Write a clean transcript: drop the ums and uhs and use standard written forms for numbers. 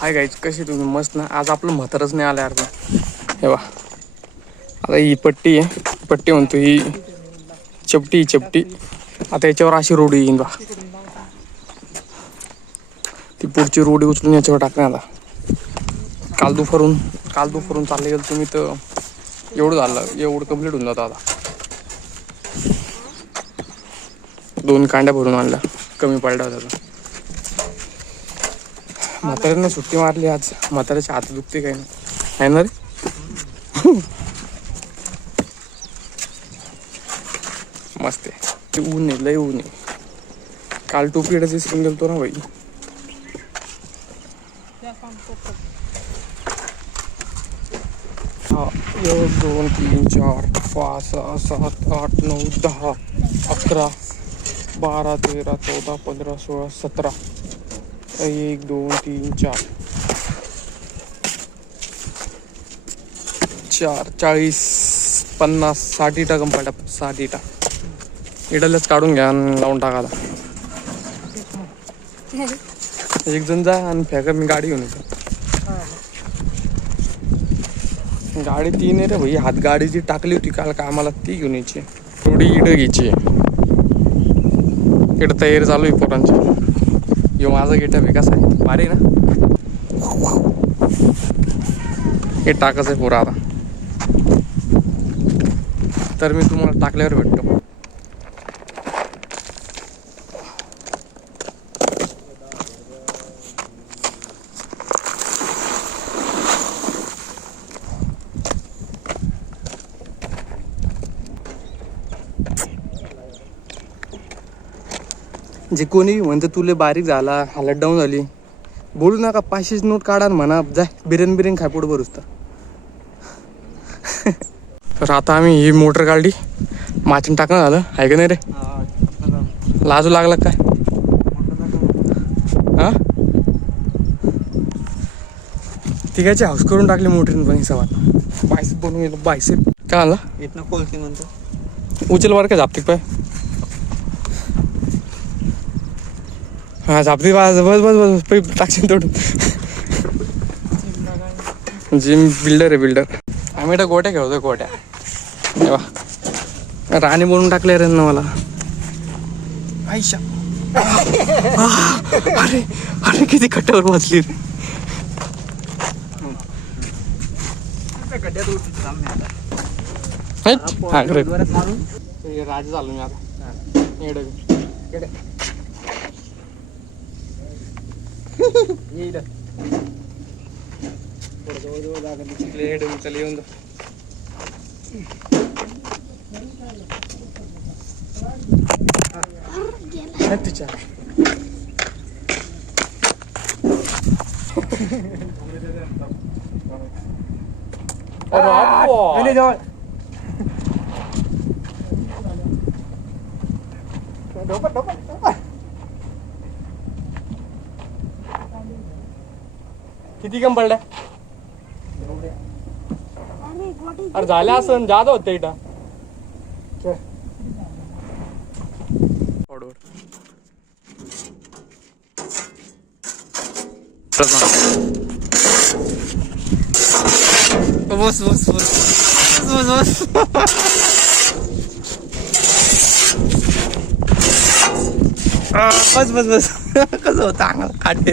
Hi guys, कशी तुम्ही? मस्त ना. आज आपलं म्हातारच नाही आलं यार. हे बा, आता ही पट्टी आहे, पट्टी म्हणतो ही चपटी. आता याच्यावर अशी रोडी येईन बा. ती पुढची रोडी उचलून याच्यावर टाकणार. आता काल दुपारून चालले गेलो तुम्ही तर एवढं कम्प्लीट होऊन जातं. आता 2 कांड्या भरून आणल्या, कमी पडल्या होत्या. म्हाताऱ्यानं सुट्टी मारली आज. म्हाताऱ्याच्या हात दुखते काही नाही आहे ना रे. मस्त आहे. ते ऊन आहे, लय ऊन आहे. काल टोपी विसरून गेलतो ना भाई. हा, 1 2 3 4 5 6 7 8 9 10 11 12 13 14 15 16 17. 1 2 3 4 40 50 60 इटा कंपाळ्या. 60 इटा इडलच काढून घ्या आणि लावून टाका. एक जण जा आणि फेका. मी गाडी घेऊन येतो. गाडी 3 आहे रे भाई. हात गाडी जी टाकली होती काल कामाला ती घेऊन यायची. थोडी इड घ्यायची. इकडं तयारी चालू आहे पोरांची. यो माझा गेटअप आहे, कसा आहे? भारी ना. हे टाकायचं आहे पोरा आता. तर मी तुम्हाला टाकल्यावर भेटतो. जे कोणी म्हणतं तुले बारीक झाला, हालत डाऊन झाली, बोलू नका. 500 नोट काढा म्हणा. जाय बिर्याणी खाय पोट भरूच. तर आता आम्ही ही मोटर काढली. माचून टाकणं झालं आहे का नाही रे? लाजू लागला काय? हा, तिघाची हाऊस करून टाकली मोटरीने. पण हिसाबात बायसेप बनवून गेलो. बायसेप काय आला इथनं कोलती म्हणतो. उचल वर काय झापते पाय. हा झापते बस बस बस बस पै टाकशील तोडून. जिम बिल्डर आहे. आम्ही तर गोट्या खेळतोय. गोट्या तेव्हा राणी बनवून टाकले रे ना मला. आयशा अरे अरे किती खट्ट्यावर बसली रे. राजा झालो मी आता. चल येऊन जा. तिच्या किती कम पडल्या? अरे झाल्या असं जादा होतं इटा. बस बस बस बस बस बस बस बस. कसं होतं अंगाला काढते.